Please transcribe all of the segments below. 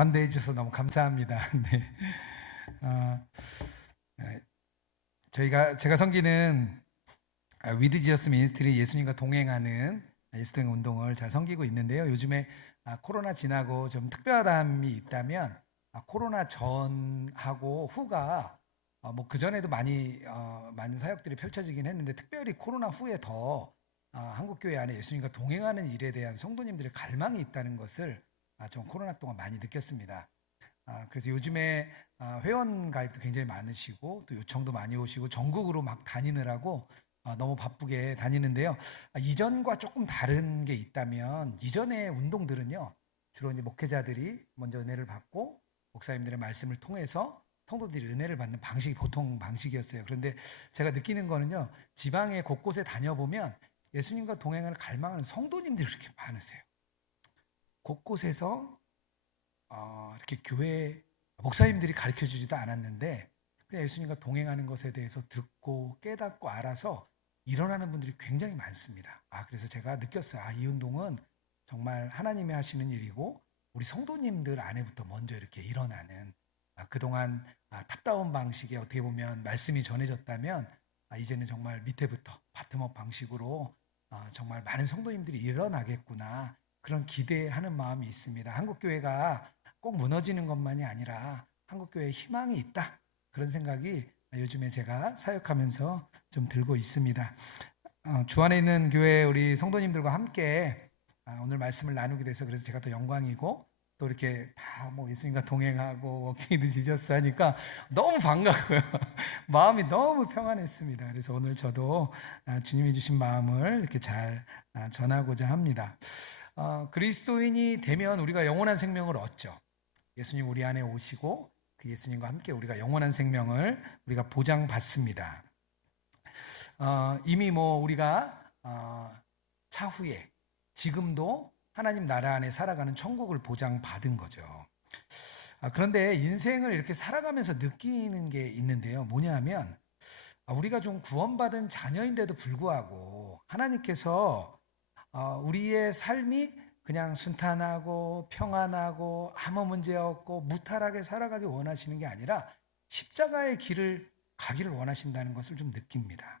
환대해 주셔서 너무 감사합니다. 네. 어, 에, 제가 섬기는 위드 지어스 미니스트리 예수님과 동행하는 예수 동행 운동을 잘 섬기고 있는데요. 요즘에 코로나 지나고 좀 특별함이 있다면 코로나 전하고 후가 뭐 그전에도 많은 사역들이 펼쳐지긴 했는데 특별히 코로나 후에 더 한국 교회 안에 예수님과 동행하는 일에 대한 성도님들의 갈망이 있다는 것을 좀 코로나 동안 많이 느꼈습니다. 그래서 요즘에 회원 가입도 굉장히 많으시고 또 요청도 많이 오시고 전국으로 막 다니느라고 너무 바쁘게 다니는데요. 이전과 조금 다른 게 있다면 이전의 운동들은요. 주로 이제 목회자들이 먼저 은혜를 받고 목사님들의 말씀을 통해서 성도들이 은혜를 받는 방식이 보통 방식이었어요. 그런데 제가 느끼는 거는요. 지방의 곳곳에 다녀보면 예수님과 동행을 갈망하는 성도님들이 그렇게 많으세요. 곳곳에서 이렇게 교회 목사님들이 가르쳐 주지도 않았는데 그냥 예수님과 동행하는 것에 대해서 듣고 깨닫고 알아서 일어나는 분들이 굉장히 많습니다. 그래서 제가 느꼈어요. 이 운동은 정말 하나님이 하시는 일이고 우리 성도님들 안에부터 먼저 이렇게 일어나는 그동안 탑다운 방식에 어떻게 보면 말씀이 전해졌다면 이제는 정말 밑에부터 바텀업 방식으로 정말 많은 성도님들이 일어나겠구나 그런 기대하는 마음이 있습니다. 한국교회가 꼭 무너지는 것만이 아니라 한국교회에 희망이 있다. 그런 생각이 요즘에 제가 사역하면서 좀 들고 있습니다. 주 안에 있는 교회 우리 성도님들과 함께 오늘 말씀을 나누게 돼서 그래서 제가 더 영광이고 또 이렇게 다 뭐 예수님과 동행하고 워킹 인 지저스 하니까 너무 반가워요. 마음이 너무 평안했습니다. 그래서 오늘 저도 주님이 주신 마음을 이렇게 잘 전하고자 합니다. 그리스도인이 되면 우리가 영원한 생명을 얻죠. 예수님 우리 안에 오시고 그 예수님과 함께 우리가 영원한 생명을 우리가 보장받습니다. 이미 뭐 우리가 차후에 지금도 하나님 나라 안에 살아가는 천국을 보장받은 거죠. 그런데 인생을 이렇게 살아가면서 느끼는 게 있는데요. 뭐냐 하면 우리가 좀 구원받은 자녀인데도 불구하고 하나님께서 우리의 삶이 그냥 순탄하고 평안하고 아무 문제 없고 무탈하게 살아가기 원하시는 게 아니라 십자가의 길을 가기를 원하신다는 것을 좀 느낍니다.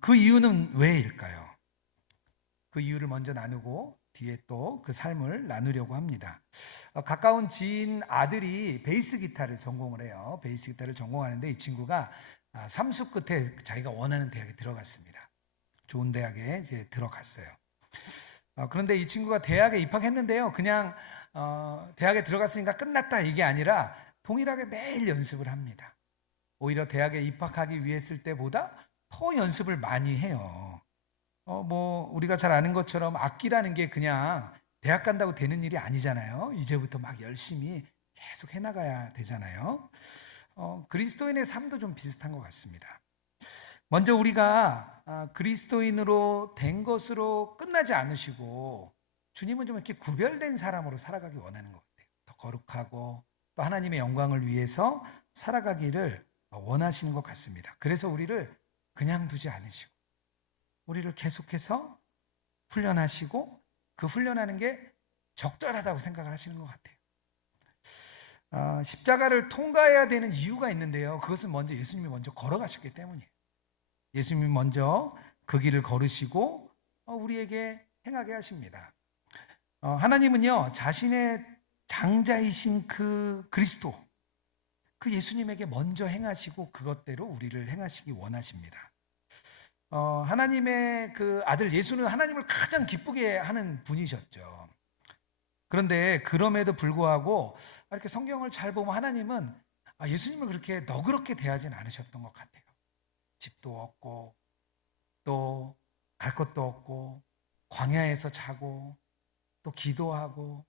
그 이유는 왜일까요? 그 이유를 먼저 나누고 뒤에 또 그 삶을 나누려고 합니다. 가까운 지인 아들이 베이스 기타를 전공을 해요. 베이스 기타를 전공하는데 이 친구가 삼수 끝에 자기가 원하는 대학에 들어갔습니다. 좋은 대학에 이제 들어갔어요. 그런데 이 친구가 대학에 입학했는데요. 그냥 대학에 들어갔으니까 끝났다 이게 아니라 동일하게 매일 연습을 합니다. 오히려 대학에 입학하기 위해 했을 때보다 더 연습을 많이 해요. 뭐 우리가 잘 아는 것처럼 악기라는 게 그냥 대학 간다고 되는 일이 아니잖아요. 이제부터 막 열심히 계속 해나가야 되잖아요. 그리스도인의 삶도 좀 비슷한 것 같습니다. 먼저 우리가 그리스도인으로 된 것으로 끝나지 않으시고 주님은 좀 이렇게 구별된 사람으로 살아가기 원하는 것 같아요. 더 거룩하고 또 하나님의 영광을 위해서 살아가기를 원하시는 것 같습니다. 그래서 우리를 그냥 두지 않으시고 우리를 계속해서 훈련하시고 그 훈련하는 게 적절하다고 생각을 하시는 것 같아요. 십자가를 통과해야 되는 이유가 있는데요. 그것은 먼저 예수님이 먼저 걸어가셨기 때문이에요. 예수님이 먼저 그 길을 걸으시고 우리에게 행하게 하십니다. 하나님은요 자신의 장자이신 그 그리스도 그 예수님에게 먼저 행하시고 그것대로 우리를 행하시기 원하십니다. 하나님의 그 아들 예수는 하나님을 가장 기쁘게 하는 분이셨죠. 그런데 그럼에도 불구하고 이렇게 성경을 잘 보면 하나님은 예수님을 그렇게 너그럽게 대하진 않으셨던 것 같아요. 집도 없고 또 갈 것도 없고 광야에서 자고 또 기도하고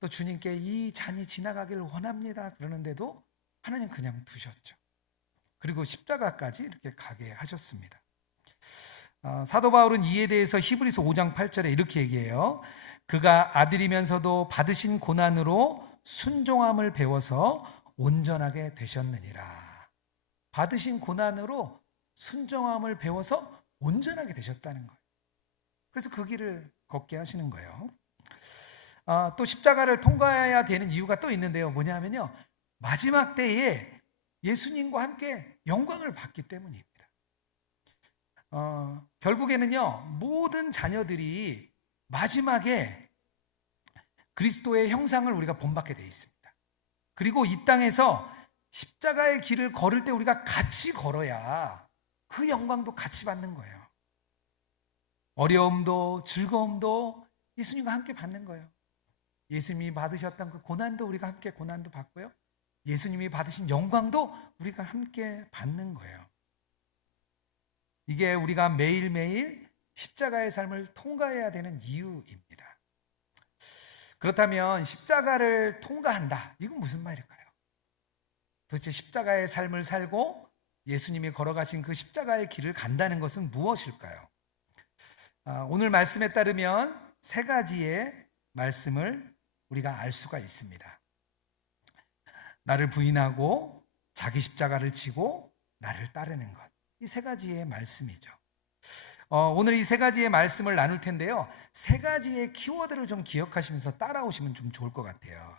또 주님께 이 잔이 지나가기를 원합니다. 그러는데도 하나님 그냥 두셨죠. 그리고 십자가까지 이렇게 가게 하셨습니다. 사도 바울은 이에 대해서 히브리서 5장 8절에 이렇게 얘기해요. 그가 아들이면서도 받으신 고난으로 순종함을 배워서 온전하게 되셨느니라. 받으신 고난으로 순종함을 배워서 온전하게 되셨다는 거예요. 그래서 그 길을 걷게 하시는 거예요. 또 십자가를 통과해야 되는 이유가 또 있는데요. 뭐냐면요. 마지막 때에 예수님과 함께 영광을 받기 때문입니다. 결국에는요, 모든 자녀들이 마지막에 그리스도의 형상을 우리가 본받게 되어 있습니다. 그리고 이 땅에서 십자가의 길을 걸을 때 우리가 같이 걸어야 그 영광도 같이 받는 거예요. 어려움도 즐거움도 예수님과 함께 받는 거예요. 예수님이 받으셨던 그 고난도 우리가 함께 고난도 받고요. 예수님이 받으신 영광도 우리가 함께 받는 거예요. 이게 우리가 매일매일 십자가의 삶을 통과해야 되는 이유입니다. 그렇다면 십자가를 통과한다. 이건 무슨 말일까요? 도대체 십자가의 삶을 살고 예수님이 걸어가신 그 십자가의 길을 간다는 것은 무엇일까요? 오늘 말씀에 따르면 세 가지의 말씀을 우리가 알 수가 있습니다. 나를 부인하고 자기 십자가를 지고 나를 따르는 것. 이 세 가지의 말씀이죠. 오늘 이 세 가지의 말씀을 나눌 텐데요. 세 가지의 키워드를 좀 기억하시면서 따라오시면 좀 좋을 것 같아요.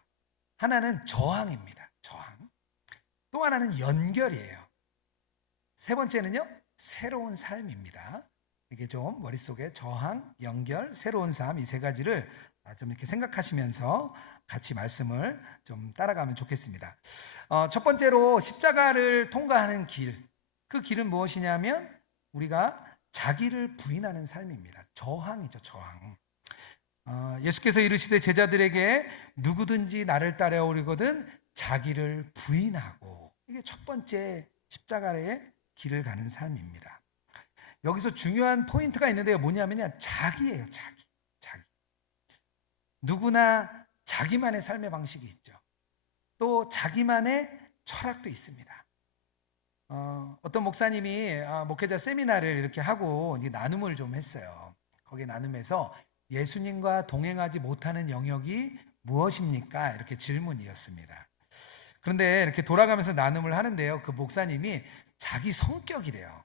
하나는 저항입니다. 저항. 또 하나는 연결이에요. 세 번째는요, 새로운 삶입니다. 이게 좀 머릿속에 저항, 연결, 새로운 삶, 이 세 가지를 좀 이렇게 생각하시면서 같이 말씀을 좀 따라가면 좋겠습니다. 첫 번째로 십자가를 통과하는 길. 그 길은 무엇이냐면 우리가 자기를 부인하는 삶입니다. 저항이죠, 저항. 예수께서 이르시되 제자들에게 누구든지 나를 따라오려거든 자기를 부인하고, 이게 첫 번째 십자가의 길을 가는 삶입니다. 여기서 중요한 포인트가 있는데요. 뭐냐면요, 자기예요. 자기. 누구나 자기만의 삶의 방식이 있죠. 또 자기만의 철학도 있습니다. 어떤 목사님이 목회자 세미나를 이렇게 하고 이제 나눔을 좀 했어요. 거기에 나눔에서 예수님과 동행하지 못하는 영역이 무엇입니까? 이렇게 질문이었습니다. 그런데 이렇게 돌아가면서 나눔을 하는데요. 그 목사님이 자기 성격이래요.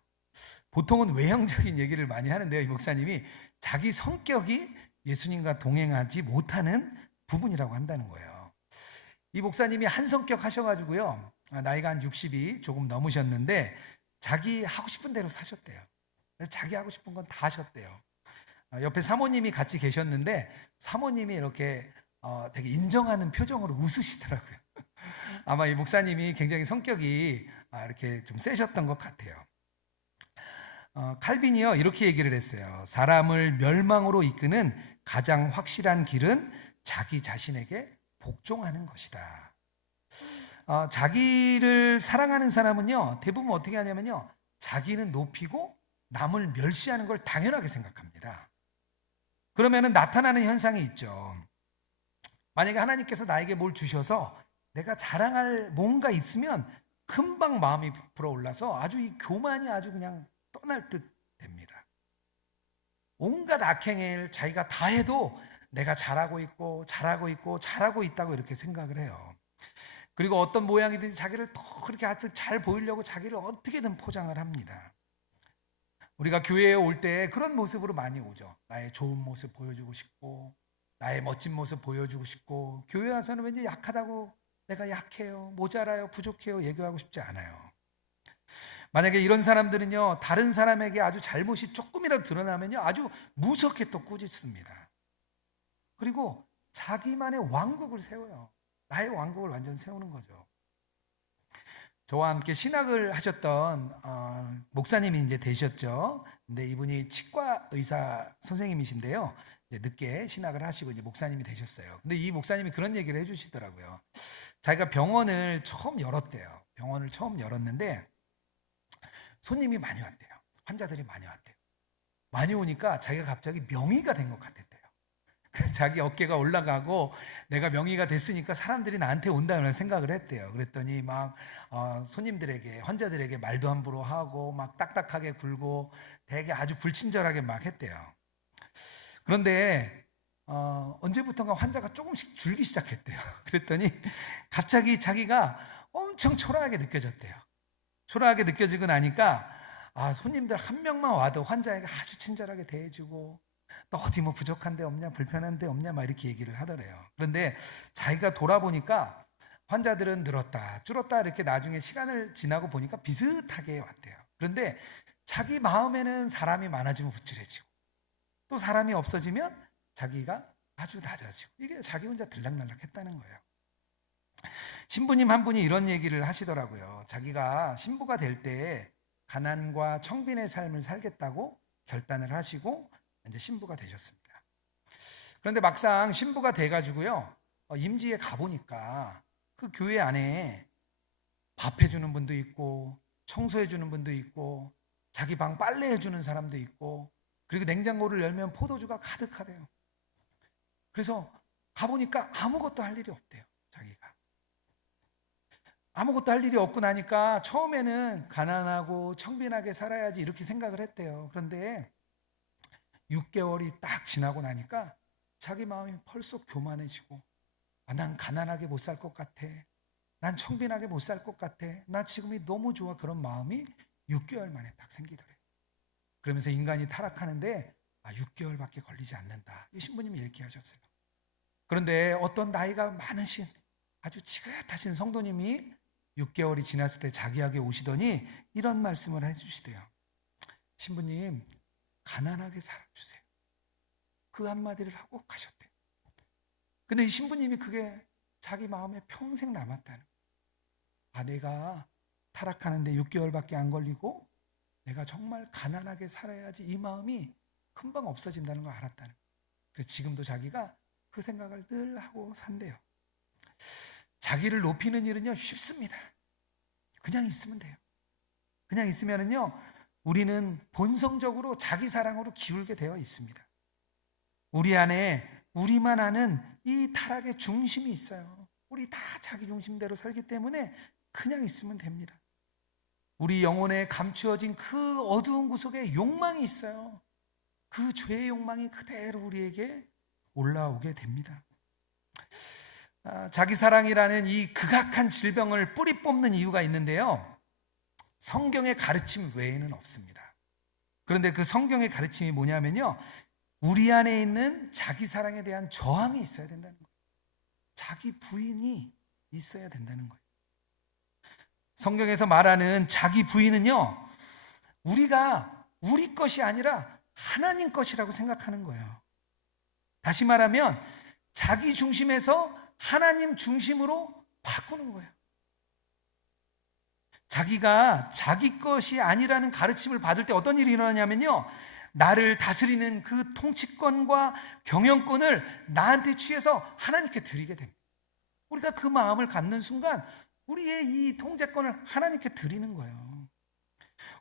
보통은 외형적인 얘기를 많이 하는데요. 이 목사님이 자기 성격이 예수님과 동행하지 못하는 부분이라고 한다는 거예요. 이 목사님이 한 성격 하셔가지고요. 나이가 한 60이 조금 넘으셨는데 자기 하고 싶은 대로 사셨대요. 자기 하고 싶은 건 다 하셨대요. 옆에 사모님이 같이 계셨는데 사모님이 이렇게 되게 인정하는 표정으로 웃으시더라고요. 아마 이 목사님이 굉장히 성격이 이렇게 좀 세셨던 것 같아요. 칼빈이요 이렇게 얘기를 했어요. 사람을 멸망으로 이끄는 가장 확실한 길은 자기 자신에게 복종하는 것이다. 자기를 사랑하는 사람은요 대부분 어떻게 하냐면요, 자기는 높이고 남을 멸시하는 걸 당연하게 생각합니다. 그러면은 나타나는 현상이 있죠. 만약에 하나님께서 나에게 뭘 주셔서 내가 자랑할 뭔가 있으면 금방 마음이 불어올라서 아주 이 교만이 아주 그냥 떠날 듯 됩니다. 온갖 악행을 자기가 다 해도 내가 잘하고 있고 잘하고 있다고 이렇게 생각을 해요. 그리고 어떤 모양이든지 자기를 더 그렇게 잘 보이려고 자기를 어떻게든 포장을 합니다. 우리가 교회에 올 때 그런 모습으로 많이 오죠. 나의 좋은 모습 보여주고 싶고 나의 멋진 모습 보여주고 싶고, 교회 와서는 왠지 약하다고, 내가 약해요, 모자라요, 부족해요 얘기하고 싶지 않아요. 만약에 이런 사람들은요 다른 사람에게 아주 잘못이 조금이라도 드러나면요 아주 무섭게 또 꾸짖습니다. 그리고 자기만의 왕국을 세워요. 나의 왕국을 완전 세우는 거죠. 저와 함께 신학을 하셨던 목사님이 이제 되셨죠. 근데 이분이 치과 의사 선생님이신데요. 이제 늦게 신학을 하시고 이제 목사님이 되셨어요. 근데 이 목사님이 그런 얘기를 해주시더라고요. 자기가 병원을 처음 열었대요. 병원을 처음 열었는데 손님이 많이 왔대요. 환자들이 많이 왔대요. 많이 오니까 자기가 갑자기 명의가 된 것 같았대요. 자기 어깨가 올라가고 내가 명의가 됐으니까 사람들이 나한테 온다는 생각을 했대요. 그랬더니 막 손님들에게, 환자들에게 말도 함부로 하고 막 딱딱하게 굴고 되게 아주 불친절하게 막 했대요. 그런데 언제부턴가 환자가 조금씩 줄기 시작했대요. 그랬더니 갑자기 자기가 엄청 초라하게 느껴졌대요. 초라하게 느껴지고 나니까 손님들 한 명만 와도 환자에게 아주 친절하게 대해주고 너 어디 뭐 부족한 데 없냐, 불편한 데 없냐, 막 이렇게 얘기를 하더래요. 그런데 자기가 돌아보니까 환자들은 늘었다, 줄었다, 이렇게 나중에 시간을 지나고 보니까 비슷하게 왔대요. 그런데 자기 마음에는 사람이 많아지면 우쭐해지고, 또 사람이 없어지면 자기가 아주 낮아지고, 이게 자기 혼자 들락날락 했다는 거예요. 신부님 한 분이 이런 얘기를 하시더라고요. 자기가 신부가 될 때 가난과 청빈의 삶을 살겠다고 결단을 하시고 이제 신부가 되셨습니다. 그런데 막상 신부가 돼가지고요, 임지에 가보니까 그 교회 안에 밥 해주는 분도 있고, 청소해주는 분도 있고, 자기 방 빨래해주는 사람도 있고, 그리고 냉장고를 열면 포도주가 가득하대요. 그래서 가보니까 아무것도 할 일이 없대요. 자기가 아무것도 할 일이 없고 나니까 처음에는 가난하고 청빈하게 살아야지 이렇게 생각을 했대요. 그런데 6개월이 딱 지나고 나니까 자기 마음이 벌써 교만해지고, 난 가난하게 못 살 것 같아, 난 청빈하게 못 살 것 같아, 나 지금이 너무 좋아, 그런 마음이 6개월 만에 딱 생기더래요. 그러면서 인간이 타락하는데 6개월밖에 걸리지 않는다, 이 신부님이 이렇게 하셨어요. 그런데 어떤 나이가 많으신 아주 지긋하신 성도님이 6개월이 지났을 때 자기에게 오시더니 이런 말씀을 해주시대요. 신부님, 가난하게 살아주세요. 그 한마디를 하고 가셨대요. 근데 이 신부님이 그게 자기 마음에 평생 남았다는 거예요. 내가 타락하는데 6개월밖에 안 걸리고 내가 정말 가난하게 살아야지, 이 마음이 금방 없어진다는 걸 알았다는 거예요. 그래서 지금도 자기가 그 생각을 늘 하고 산대요. 자기를 높이는 일은요, 쉽습니다. 그냥 있으면 돼요. 그냥 있으면은요, 우리는 본성적으로 자기 사랑으로 기울게 되어 있습니다. 우리 안에 우리만 아는 이 타락의 중심이 있어요. 우리 다 자기 중심대로 살기 때문에 그냥 있으면 됩니다. 우리 영혼에 감추어진 그 어두운 구석에 욕망이 있어요. 그 죄의 욕망이 그대로 우리에게 올라오게 됩니다. 자기 사랑이라는 이 극악한 질병을 뿌리 뽑는 이유가 있는데요, 성경의 가르침 외에는 없습니다. 그런데 그 성경의 가르침이 뭐냐면요, 우리 안에 있는 자기 사랑에 대한 저항이 있어야 된다는 거예요. 자기 부인이 있어야 된다는 거예요. 성경에서 말하는 자기 부인은요, 우리가 우리 것이 아니라 하나님 것이라고 생각하는 거예요. 다시 말하면 자기 중심에서 하나님 중심으로 바꾸는 거예요. 자기가 자기 것이 아니라는 가르침을 받을 때 어떤 일이 일어나냐면요, 나를 다스리는 그 통치권과 경영권을 나한테 취해서 하나님께 드리게 됩니다. 우리가 그 마음을 갖는 순간 우리의 이 통제권을 하나님께 드리는 거예요.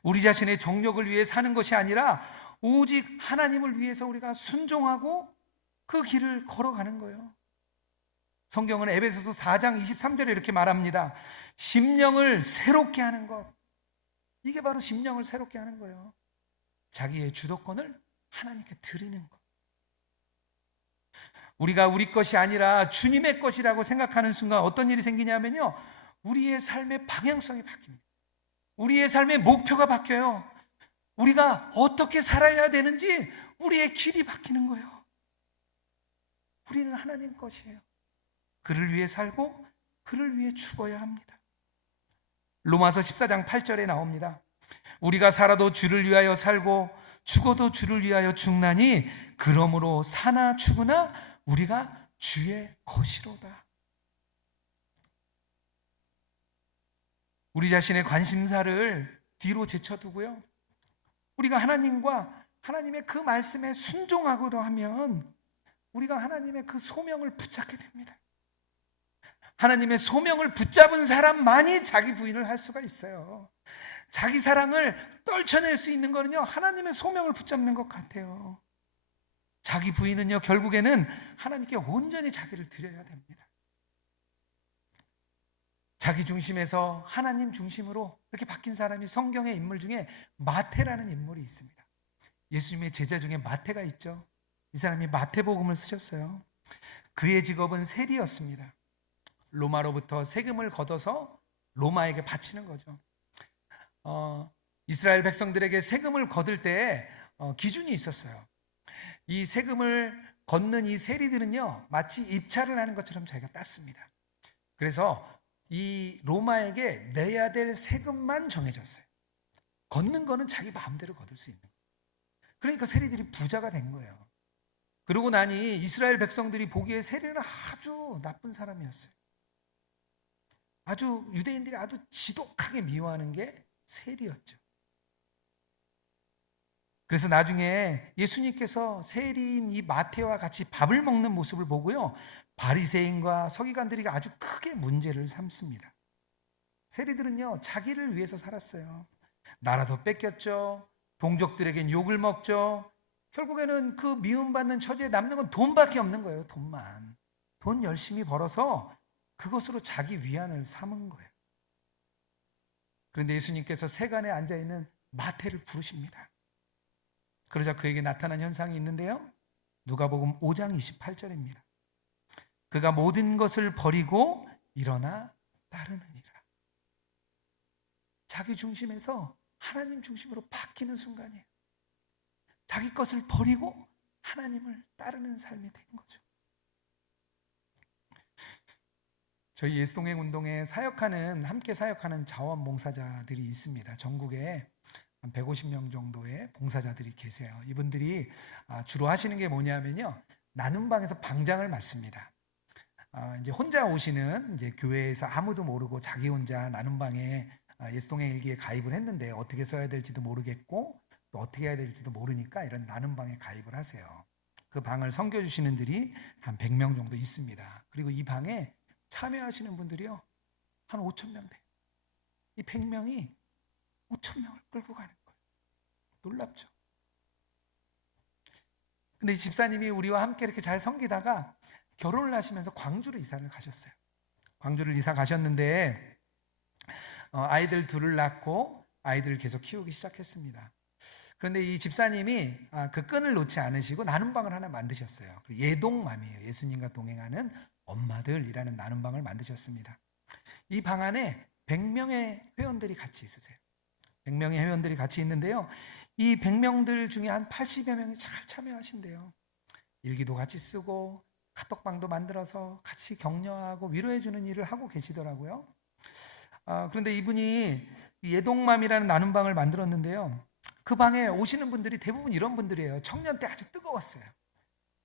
우리 자신의 정력을 위해 사는 것이 아니라 오직 하나님을 위해서 우리가 순종하고 그 길을 걸어가는 거예요. 성경은 에베소서 4장 23절에 이렇게 말합니다. 심령을 새롭게 하는 것, 이게 바로 심령을 새롭게 하는 거예요. 자기의 주도권을 하나님께 드리는 것. 우리가 우리 것이 아니라 주님의 것이라고 생각하는 순간 어떤 일이 생기냐면요, 우리의 삶의 방향성이 바뀝니다. 우리의 삶의 목표가 바뀌어요. 우리가 어떻게 살아야 되는지 우리의 길이 바뀌는 거예요. 우리는 하나님 것이에요. 그를 위해 살고 그를 위해 죽어야 합니다. 로마서 14장 8절에 나옵니다. 우리가 살아도 주를 위하여 살고 죽어도 주를 위하여 죽나니 그러므로 사나 죽으나 우리가 주의 것이로다. 우리 자신의 관심사를 뒤로 제쳐두고요, 우리가 하나님과 하나님의 그 말씀에 순종하고도 하면 우리가 하나님의 그 소명을 붙잡게 됩니다. 하나님의 소명을 붙잡은 사람만이 자기 부인을 할 수가 있어요. 자기 사랑을 떨쳐낼 수 있는 거는요, 하나님의 소명을 붙잡는 것 같아요. 자기 부인은요, 결국에는 하나님께 온전히 자기를 드려야 됩니다. 자기 중심에서 하나님 중심으로 이렇게 바뀐 사람이 성경의 인물 중에 마태라는 인물이 있습니다. 예수님의 제자 중에 마태가 있죠. 이 사람이 마태복음을 쓰셨어요. 그의 직업은 세리였습니다. 로마로부터 세금을 걷어서 로마에게 바치는 거죠. 이스라엘 백성들에게 세금을 거둘 때 기준이 있었어요. 이 세금을 걷는 이 세리들은요, 마치 입찰을 하는 것처럼 자기가 땄습니다. 그래서 이 로마에게 내야 될 세금만 정해졌어요. 걷는 거는 자기 마음대로 거둘 수 있는 거예요. 그러니까 세리들이 부자가 된 거예요. 그러고 나니 이스라엘 백성들이 보기에 세리는 아주 나쁜 사람이었어요. 아주 유대인들이 아주 지독하게 미워하는 게 세리였죠. 그래서 나중에 예수님께서 세리인 이 마태와 같이 밥을 먹는 모습을 보고요, 바리새인과 서기관들이 아주 크게 문제를 삼습니다. 세리들은요, 자기를 위해서 살았어요. 나라도 뺏겼죠. 동족들에겐 욕을 먹죠. 결국에는 그 미움받는 처지에 남는 건 돈밖에 없는 거예요. 돈만. 돈 열심히 벌어서 그것으로 자기 위안을 삼은 거예요. 그런데 예수님께서 세간에 앉아있는 마태를 부르십니다. 그러자 그에게 나타난 현상이 있는데요, 누가복음 5장 28절입니다. 그가 모든 것을 버리고 일어나 따르느니라. 자기 중심에서 하나님 중심으로 바뀌는 순간이에요. 자기 것을 버리고 하나님을 따르는 삶이 된 거죠. 저희 예수동행 운동에 함께 사역하는 자원봉사자들이 있습니다. 전국에 한 150명 정도의 봉사자들이 계세요. 이분들이 주로 하시는 게 뭐냐면요, 나눔방에서 방장을 맡습니다. 이제 혼자 오시는 이제 교회에서 아무도 모르고 자기 혼자 나눔방에 예수동행 일기에 가입을 했는데 어떻게 써야 될지도 모르겠고 또 어떻게 해야 될지도 모르니까 이런 나눔방에 가입을 하세요. 그 방을 섬겨주시는 분들이 한 100명 정도 있습니다. 그리고 이 방에 참여하시는 분들이요, 한 5,000명 돼요. 이 100명이 5,000명을 끌고 가는 거예요. 놀랍죠? 근데 이 집사님이 우리와 함께 이렇게 잘 섬기다가 결혼을 하시면서 광주로 이사를 가셨어요. 광주를 이사 가셨는데 아이들 둘을 낳고 아이들을 계속 키우기 시작했습니다. 그런데 이 집사님이 그 끈을 놓지 않으시고 나눔방을 하나 만드셨어요. 예동맘이에요. 예수님과 동행하는 엄마들이라는 나눔방을 만드셨습니다. 이 방 안에 100명의 회원들이 같이 있으세요. 100명의 회원들이 같이 있는데요, 이 100명들 중에 한 80여 명이 잘 참여하신대요. 일기도 같이 쓰고 카톡방도 만들어서 같이 격려하고 위로해주는 일을 하고 계시더라고요. 그런데 이분이 예동맘이라는 나눔방을 만들었는데요, 그 방에 오시는 분들이 대부분 이런 분들이에요. 청년 때 아주 뜨거웠어요.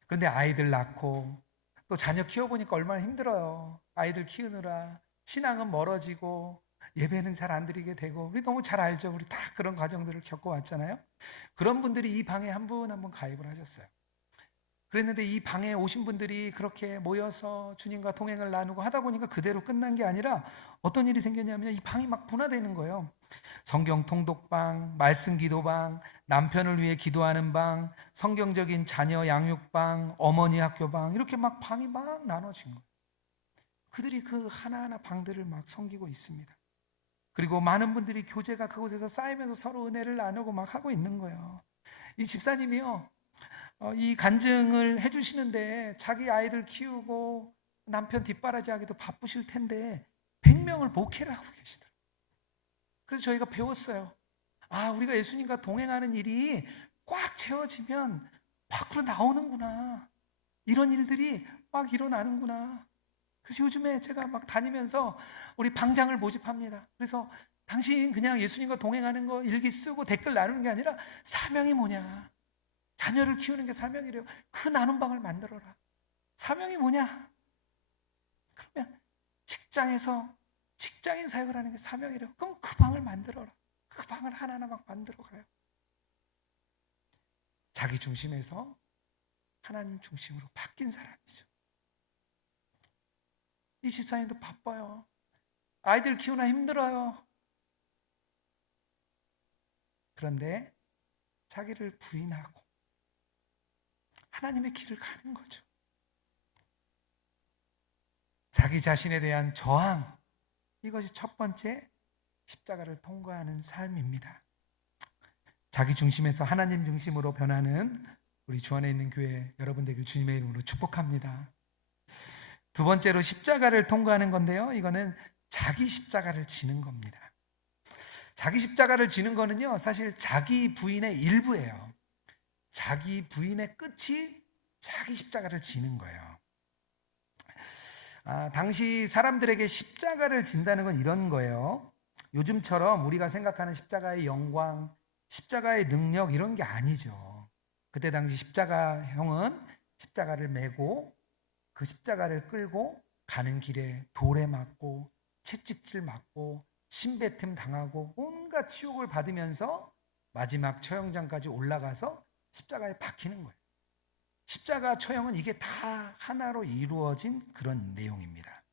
그런데 아이들 낳고 또 자녀 키워보니까 얼마나 힘들어요. 아이들 키우느라 신앙은 멀어지고 예배는 잘 안 드리게 되고, 우리 너무 잘 알죠. 우리 다 그런 과정들을 겪어왔잖아요. 그런 분들이 이 방에 한 분 한 분 가입을 하셨어요. 그랬는데 이 방에 오신 분들이 그렇게 모여서 주님과 동행을 나누고 하다 보니까 그대로 끝난 게 아니라 어떤 일이 생겼냐면 이 방이 막 분화되는 거예요. 성경 통독방, 말씀 기도방, 남편을 위해 기도하는 방, 성경적인 자녀 양육방, 어머니 학교방, 이렇게 막 방이 막 나눠진 거예요. 그들이 그 하나하나 방들을 막 섬기고 있습니다. 그리고 많은 분들이 교제가 그곳에서 쌓이면서 서로 은혜를 나누고 막 하고 있는 거예요. 이 집사님이요, 이 간증을 해주시는데 자기 아이들 키우고 남편 뒷바라지하기도 바쁘실 텐데 100명을 목회를 하고 계시더라고요. 그래서 저희가 배웠어요. 우리가 예수님과 동행하는 일이 꽉 채워지면 밖으로 나오는구나. 이런 일들이 막 일어나는구나. 그래서 요즘에 제가 막 다니면서 우리 방장을 모집합니다. 그래서 당신 그냥 예수님과 동행하는 거 일기 쓰고 댓글 나누는 게 아니라 사명이 뭐냐? 자녀를 키우는 게 사명이래요. 그 나눔방을 만들어라. 사명이 뭐냐? 그러면 직장에서 직장인 사역을 하는 게 사명이래요. 그럼 그 방을 만들어라. 그 방을 하나하나 막 만들어 가요. 자기 중심에서 하나님 중심으로 바뀐 사람이죠. 이 집사님도 바빠요. 아이들 키우나 힘들어요. 그런데 자기를 부인하고 하나님의 길을 가는 거죠. 자기 자신에 대한 저항, 이것이 첫 번째 십자가를 통과하는 삶입니다. 자기 중심에서 하나님 중심으로 변하는 우리 주 안에 있는 교회 여러분 되길 주님의 이름으로 축복합니다. 두 번째로 십자가를 통과하는 건데요, 이거는 자기 십자가를 지는 겁니다. 자기 십자가를 지는 거는요, 사실 자기 부인의 일부예요. 자기 부인의 끝이 자기 십자가를 지는 거예요. 당시 사람들에게 십자가를 진다는 건 이런 거예요. 요즘처럼 우리가 생각하는 십자가의 영광, 십자가의 능력 이런 게 아니죠. 그때 당시 십자가형은 십자가를 메고 그 십자가를 끌고 가는 길에 돌에 맞고 채찍질 맞고 침뱉음 당하고 온갖 치욕을 받으면서 마지막 처형장까지 올라가서 십자가에 박히는 거예요. 십자가 처형은 이게 다 하나로 이루어진 그런 내용입니다.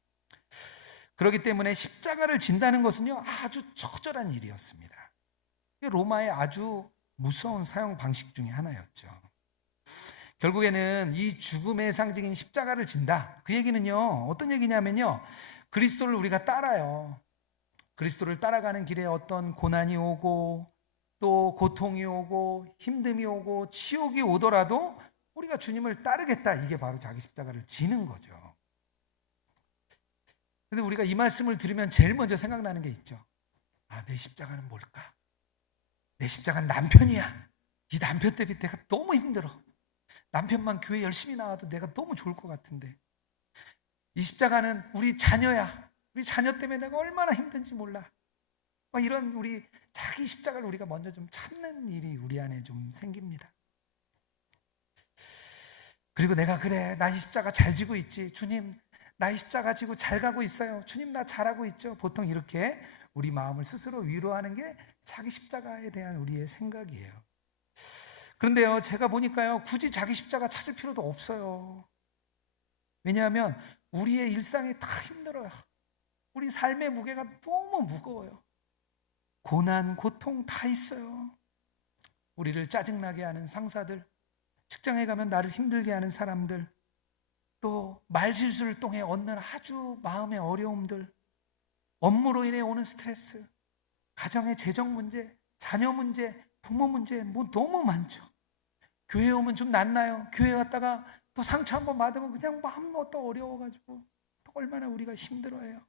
그렇기 때문에 십자가를 진다는 것은요, 아주 처절한 일이었습니다. 로마의 아주 무서운 사형 방식 중에 하나였죠. 결국에는 이 죽음의 상징인 십자가를 진다. 그 얘기는요, 어떤 얘기냐면요, 그리스도를 우리가 따라요. 그리스도를 따라가는 길에 어떤 고난이 오고 또 고통이 오고 힘듦이 오고 치욕이 오더라도 우리가 주님을 따르겠다. 이게 바로 자기 십자가를 지는 거죠. 근데 우리가 이 말씀을 들으면 제일 먼저 생각나는 게 있죠. 내 십자가는 뭘까? 내 십자가는 남편이야. 이 남편 때문에 내가 너무 힘들어. 남편만 교회 열심히 나와도 내가 너무 좋을 것 같은데. 이 십자가는 우리 자녀야. 우리 자녀 때문에 내가 얼마나 힘든지 몰라. 이런 우리 자기 십자가를 우리가 먼저 좀 찾는 일이 우리 안에 좀 생깁니다. 그리고 내가 그래, 나 이 십자가 잘 지고 있지. 주님, 나 이 십자가 지고 잘 가고 있어요. 주님, 나 잘하고 있죠. 보통 이렇게 우리 마음을 스스로 위로하는 게 자기 십자가에 대한 우리의 생각이에요. 그런데요, 제가 보니까요, 굳이 자기 십자가 찾을 필요도 없어요. 왜냐하면 우리의 일상이 다 힘들어요. 우리 삶의 무게가 너무 무거워요. 고난, 고통 다 있어요. 우리를 짜증나게 하는 상사들, 직장에 가면 나를 힘들게 하는 사람들, 또 말실수를 통해 얻는 아주 마음의 어려움들, 업무로 인해 오는 스트레스, 가정의 재정 문제, 자녀 문제, 부모 문제 너무 많죠. 교회 오면 좀 낫나요? 교회 왔다가 또 상처 한번 받으면 그냥 마음 또 어려워가지고 또 얼마나 우리가 힘들어해요.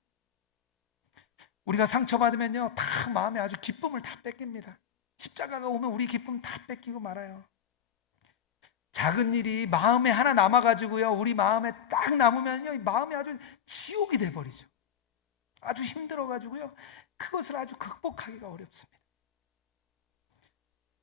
우리가 상처받으면요, 다 마음에 아주 기쁨을 다 뺏깁니다. 십자가가 오면 우리 기쁨 다 뺏기고 말아요. 작은 일이 마음에 하나 남아가지고요, 우리 마음에 딱 남으면요, 마음이 아주 지옥이 돼버리죠. 아주 힘들어가지고요, 그것을 아주 극복하기가 어렵습니다.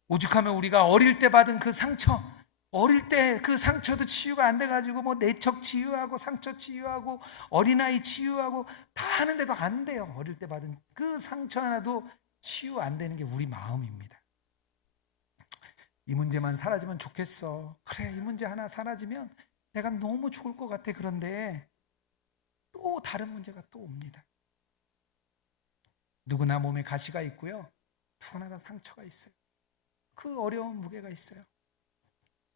오죽하면 우리가 어릴 때 받은 그 상처, 어릴 때 그 상처도 치유가 안 돼가지고 내척 치유하고 상처 치유하고 어린아이 치유하고 다 하는데도 안 돼요. 어릴 때 받은 그 상처 하나도 치유 안 되는 게 우리 마음입니다. 이 문제만 사라지면 좋겠어. 그래, 이 문제 하나 사라지면 내가 너무 좋을 것 같아. 그런데 또 다른 문제가 또 옵니다. 누구나 몸에 가시가 있고요, 누구나 다 상처가 있어요. 그 어려운 무게가 있어요.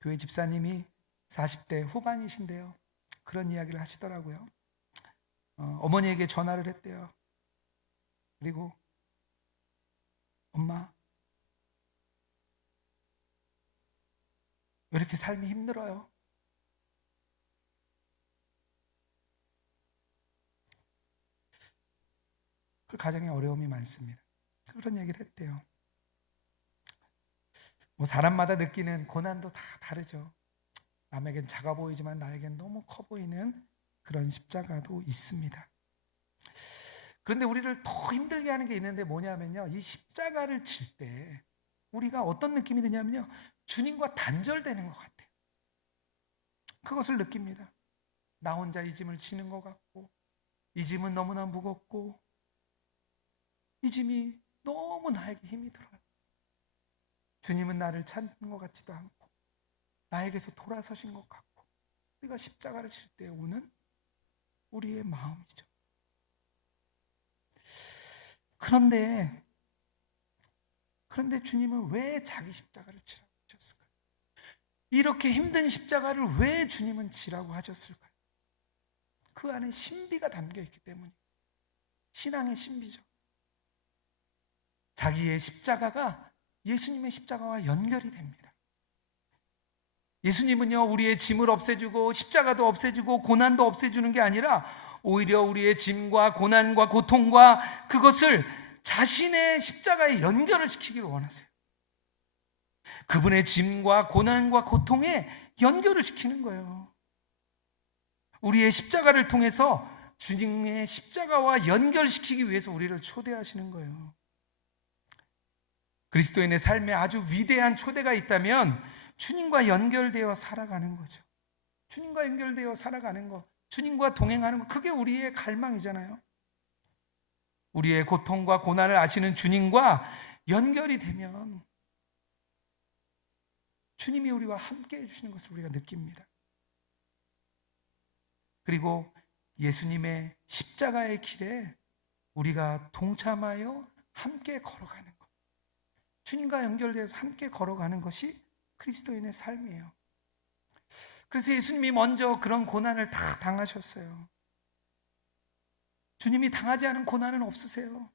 교회 집사님이 40대 후반이신데요, 그런 이야기를 하시더라고요. 어머니에게 전화를 했대요. 그리고 엄마, 왜 이렇게 삶이 힘들어요? 그 가정에 어려움이 많습니다. 그런 얘기를 했대요. 사람마다 느끼는 고난도 다 다르죠. 남에겐 작아 보이지만 나에겐 너무 커 보이는 그런 십자가도 있습니다. 그런데 우리를 더 힘들게 하는 게 있는데 뭐냐면요, 이 십자가를 질 때 우리가 어떤 느낌이 드냐면요, 주님과 단절되는 것 같아요. 그것을 느낍니다. 나 혼자 이 짐을 지는 것 같고, 이 짐은 너무나 무겁고, 이 짐이 너무 나에게 힘이 들어요. 주님은 나를 찾는 것 같지도 않고 나에게서 돌아서신 것 같고, 우리가 십자가를 질 때 오는 우리의 마음이죠. 그런데 주님은 왜 자기 십자가를 지라고 하셨을까요? 이렇게 힘든 십자가를 왜 주님은 지라고 하셨을까요? 그 안에 신비가 담겨 있기 때문에, 신앙의 신비죠. 자기의 십자가가 예수님의 십자가와 연결이 됩니다. 예수님은요, 우리의 짐을 없애주고 십자가도 없애주고 고난도 없애주는 게 아니라 오히려 우리의 짐과 고난과 고통과 그것을 자신의 십자가에 연결을 시키기를 원하세요. 그분의 짐과 고난과 고통에 연결을 시키는 거예요. 우리의 십자가를 통해서 주님의 십자가와 연결시키기 위해서 우리를 초대하시는 거예요. 그리스도인의 삶에 아주 위대한 초대가 있다면 주님과 연결되어 살아가는 거죠. 주님과 연결되어 살아가는 것, 주님과 동행하는 것, 그게 우리의 갈망이잖아요. 우리의 고통과 고난을 아시는 주님과 연결이 되면 주님이 우리와 함께 해주시는 것을 우리가 느낍니다. 그리고 예수님의 십자가의 길에 우리가 동참하여 함께 걸어가는 것, 주님과 연결되어서 함께 걸어가는 것이 그리스도인의 삶이에요. 그래서 예수님이 먼저 그런 고난을 다 당하셨어요. 주님이 당하지 않은 고난은 없으세요.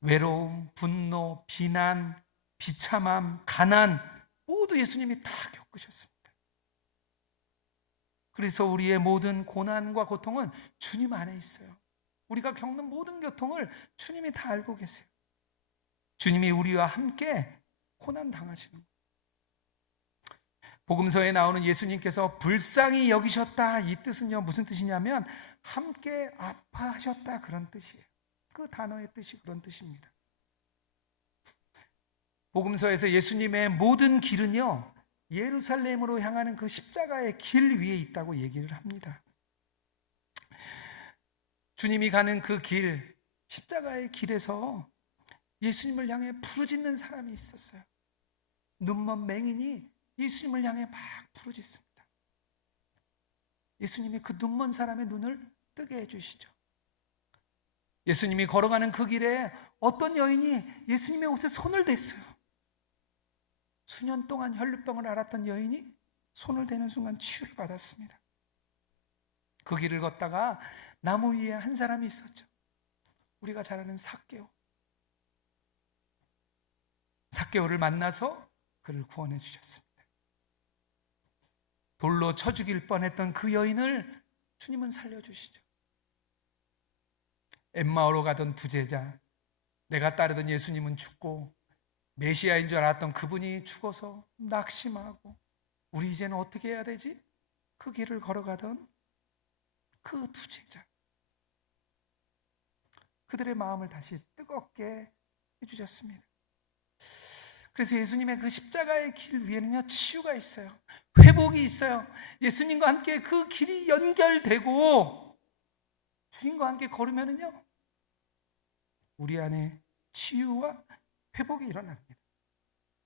외로움, 분노, 비난, 비참함, 가난 모두 예수님이 다 겪으셨습니다. 그래서 우리의 모든 고난과 고통은 주님 안에 있어요. 우리가 겪는 모든 고통을 주님이 다 알고 계세요. 주님이 우리와 함께 고난 당하시는 거예요. 복음서에 나오는 예수님께서 불쌍히 여기셨다, 이 뜻은요 무슨 뜻이냐면 함께 아파하셨다, 그런 뜻이에요. 그 단어의 뜻이 그런 뜻입니다. 복음서에서 예수님의 모든 길은요 예루살렘으로 향하는 그 십자가의 길 위에 있다고 얘기를 합니다. 주님이 가는 그 길, 십자가의 길에서 예수님을 향해 부르짖는 사람이 있었어요. 눈먼 맹인이 예수님을 향해 막 부르짖습니다. 예수님이 그 눈먼 사람의 눈을 뜨게 해주시죠. 예수님이 걸어가는 그 길에 어떤 여인이 예수님의 옷에 손을 댔어요. 수년 동안 혈루병을 앓았던 여인이 손을 대는 순간 치유를 받았습니다. 그 길을 걷다가 나무 위에 한 사람이 있었죠. 우리가 잘 아는 삭개오. 삭개오를 만나서 그를 구원해 주셨습니다. 돌로 쳐 죽일 뻔했던 그 여인을 주님은 살려주시죠. 엠마오로 가던 두 제자, 내가 따르던 예수님은 죽고 메시아인 줄 알았던 그분이 죽어서 낙심하고 우리 이제는 어떻게 해야 되지? 그 길을 걸어가던 그 두 제자, 그들의 마음을 다시 뜨겁게 해주셨습니다. 그래서 예수님의 그 십자가의 길 위에는요 치유가 있어요. 회복이 있어요. 예수님과 함께 그 길이 연결되고 주님과 함께 걸으면은요 우리 안에 치유와 회복이 일어납니다.